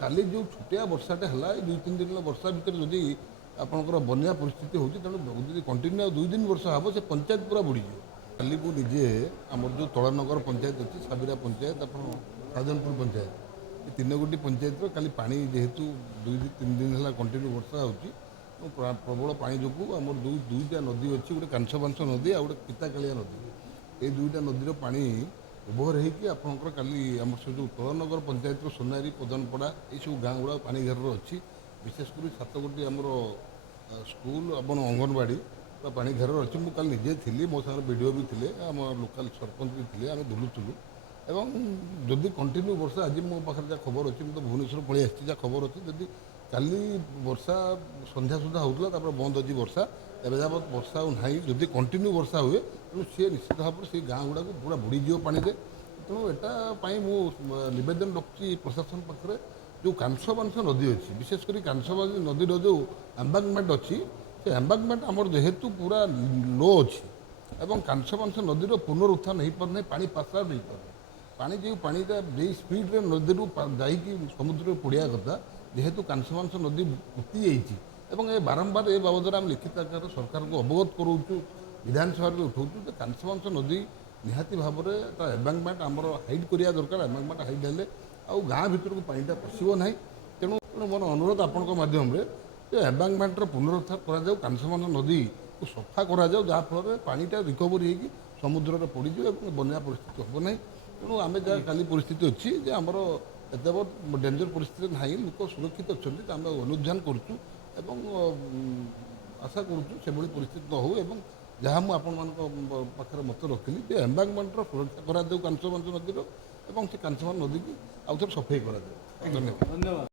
काली जो छुटिया वर्षाटे है दुई तीन दिन वर्षा भितर जदि आपंकर बनिया परिस्थिति होती तेणु कंटिन्यू 2 दिन वर्षा हम से पंचायत पूरा बुड़ीज काली को निजे आमर जो तलानगर पंचायत अच्छी साबिरा पंचायत आप साधनपुर पंचायत ये 3 गोटी पंचायत काली पा जेहेतु 2-3 दिन है कंटिन्यू वर्षा होती प्रबल पा जो आम दुईटा नदी अच्छी गोटे कांसबांस नदी आ गए पिताकालिया नदी ये दुईटा नदीर पा ओभर होकर काली आम से जो तलानगर पंचायत सोनारी पदनपड़ा ये सब गाँ गुड़ा पानी घेर अच्छी विशेषकर 7 गोटी आमर स्कूल और अंगनवाड़ी पानी घेर अच्छी मुझे काली निजे थी मो सागर वीडियो भी थे आम लोकाल सरपंच भी थे आम बुलूलु एवं जदि कंटिन्यू वर्षा आज मो पाखे जहाँ खबर अच्छी तो भुवनेश्वर पलि आसी जहाँ खबर अच्छी जदि काली वर्षा संध्या सुधा होता बंद अच्छी वर्षा एवं जब वर्षा ना जदि कंटिन्यू वर्षा हुए तेणु सी निश्चित भाव से गाँ गुड़ा पूरा बुड़ीज पानी से तेणु एटाई मुवेदन रखुच्छी प्रशासन पाखे जो कांसबांस नदी अच्छी विशेषकर कांसबांस नदीर जो एम्बांकमेंट अच्छी से एम्बांकमेंट आमर जेहेतु पूरा लो अच्छी एवं कांसबांस नदीर पुनरुत्थान हो पार पानी पासा नहीं पार पानी जो पानीटा जो स्पीड्रे नदी जाकि समुद्र पड़ा कथा जेहेतु कांसबांस नदी उठी जाइए ये बारंबार ये बाबद आम लिखित आकार सरकार को अवगत कराऊँ विधानसभा उठाऊँ तो कांसबांस नदी निहाती भाव में एम्बांकमेंट आमर हाइड करा दरकार एम्बांकमेंट हाइड हेल्ले आउ गाँ भर को पानीटा पशो ना तेणु मोर अनुरोध आपण मध्यम एम्बांकमेंटर पुनरुद्धार करा कांसबांस नदी को सफा करा जहाँफल पानीटा रिकवरी हो समुद्र में पड़ज बन्या परिस्थिति हम ना तेणु आम जहाँ काली परिस्थिति अच्छी आमर एत डेंजर परिस्थिति ना लोक सुरक्षित अच्छा आम अनुध्यान करुँ आशा करूँ परिस्थिति न हो जहाँ मुझे आपण मत रखिली जे एम्बांकमेंटर सुरक्षा करा कांसबांस नदीर से कांसबांस नदी की आउ थे सफाई करा धन्यवाद।